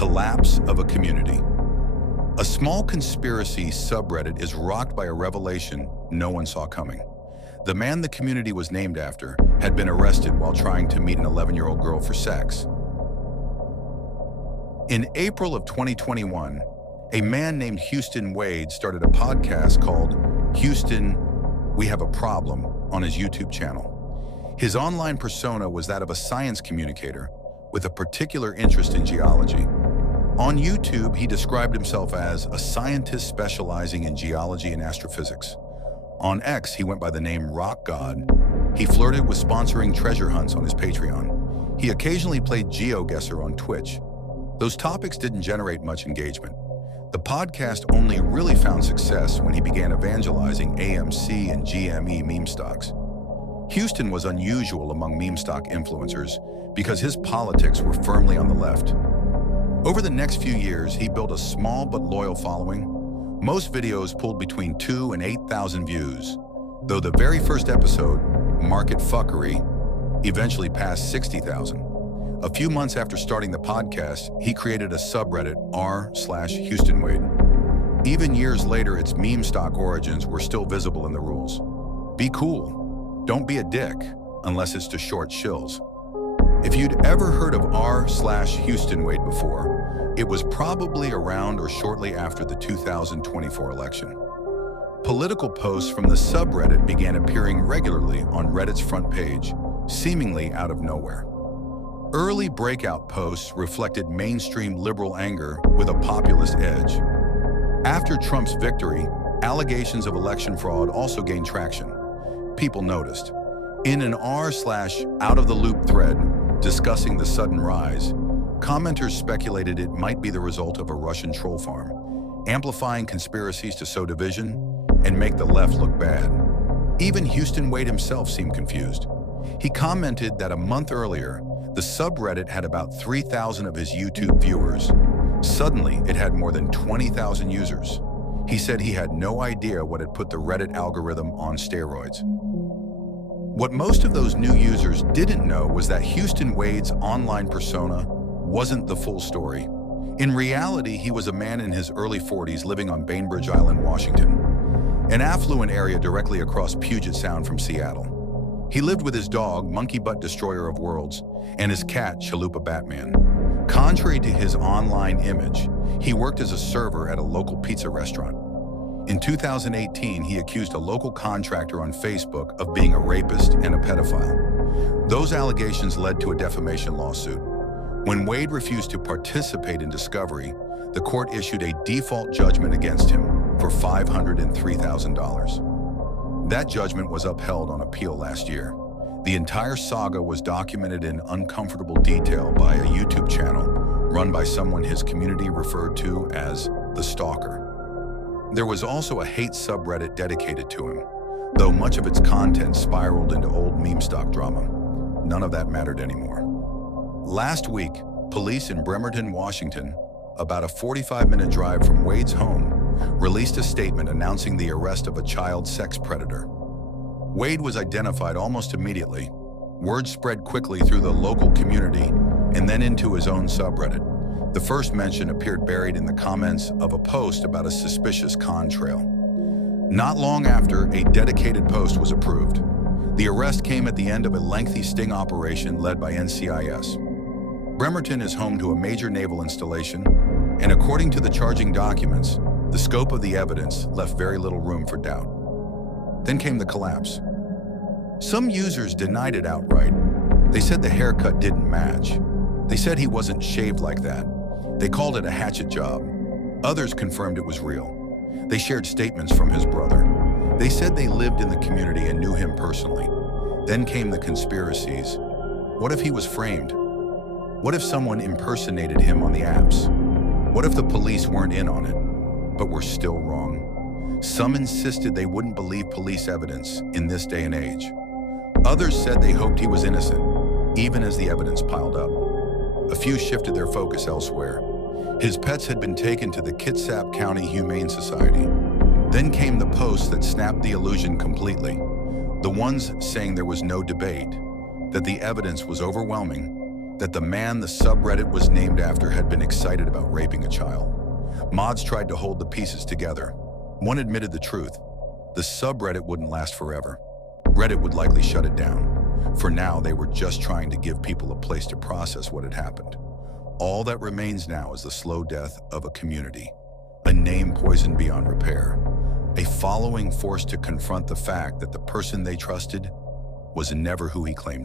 collapse of a community. A small conspiracy subreddit is rocked by a revelation no one saw coming. The man the community was named after had been arrested while trying to meet an 11-year-old girl for sex. In April of 2021, a man named Houston Wade started a podcast called Houston, We Have a Problem on his YouTube channel. His online persona was that of a science communicator with a particular interest in geology. On YouTube, he described himself as a scientist specializing in geology and astrophysics. On X, he went by the name Rock God. He flirted with sponsoring treasure hunts on his Patreon. He occasionally played GeoGuessr on Twitch. Those topics didn't generate much engagement. The podcast only really found success when he began evangelizing AMC and GME meme stocks. Houston was unusual among meme stock influencers because his politics were firmly on the left. Over the next few years, he built a small but loyal following. Most videos pulled between 2,000 and 8,000 views, though the very first episode, Market Fuckery, eventually passed 60,000. A few months after starting the podcast, he created a subreddit r/Houston Wade. Even years later, its meme stock origins were still visible in the rules. Be cool. Don't be a dick, unless it's to short shills. If you'd ever heard of r/Houston Wade before, it was probably around or shortly after the 2024 election. Political posts from the subreddit began appearing regularly on Reddit's front page, seemingly out of nowhere. Early breakout posts reflected mainstream liberal anger with a populist edge. After Trump's victory, allegations of election fraud also gained traction. People noticed. In an r/out-of-the-loop thread discussing the sudden rise, commenters speculated it might be the result of a Russian troll farm, amplifying conspiracies to sow division and make the left look bad. Even Houston Wade himself seemed confused. He commented that a month earlier, the subreddit had about 3,000 of his YouTube viewers. Suddenly, it had more than 20,000 users. He said he had no idea what had put the Reddit algorithm on steroids. What most of those new users didn't know was that Houston Wade's online persona wasn't the full story. In reality, he was a man in his early 40s living on Bainbridge Island, Washington, an affluent area directly across Puget Sound from Seattle. He lived with his dog, Monkey Butt Destroyer of Worlds, and his cat, Chalupa Batman. Contrary to his online image, he worked as a server at a local pizza restaurant. In 2018, he accused a local contractor on Facebook of being a rapist and a pedophile. Those allegations led to a defamation lawsuit. When Wade refused to participate in discovery, the court issued a default judgment against him for $503,000. That judgment was upheld on appeal last year. The entire saga was documented in uncomfortable detail by a YouTube channel run by someone his community referred to as the Stalker. There was also a hate subreddit dedicated to him, though much of its content spiraled into old meme stock drama. None of that mattered anymore. Last week, police in Bremerton, Washington, about a 45-minute drive from Wade's home, released a statement announcing the arrest of a child sex predator. Wade was identified almost immediately. Word spread quickly through the local community and then into his own subreddit. The first mention appeared buried in the comments of a post about a suspicious con trail. Not long after, a dedicated post was approved. The arrest came at the end of a lengthy sting operation led by NCIS. Bremerton is home to a major naval installation, and according to the charging documents, the scope of the evidence left very little room for doubt. Then came the collapse. Some users denied it outright. They said the haircut didn't match. They said he wasn't shaved like that. They called it a hatchet job. Others confirmed it was real. They shared statements from his brother. They said they lived in the community and knew him personally. Then came the conspiracies. What if he was framed? What if someone impersonated him on the apps? What if the police weren't in on it, but were still wrong? Some insisted they wouldn't believe police evidence in this day and age. Others said they hoped he was innocent, even as the evidence piled up. A few shifted their focus elsewhere. His pets had been taken to the Kitsap County Humane Society. Then came the posts that snapped the illusion completely. The ones saying there was no debate, that the evidence was overwhelming, that the man the subreddit was named after had been excited about raping a child. Mods tried to hold the pieces together. One admitted the truth. The subreddit wouldn't last forever. Reddit would likely shut it down. For now, they were just trying to give people a place to process what had happened. All that remains now is the slow death of a community, a name poisoned beyond repair, a following forced to confront the fact that the person they trusted was never who he claimed.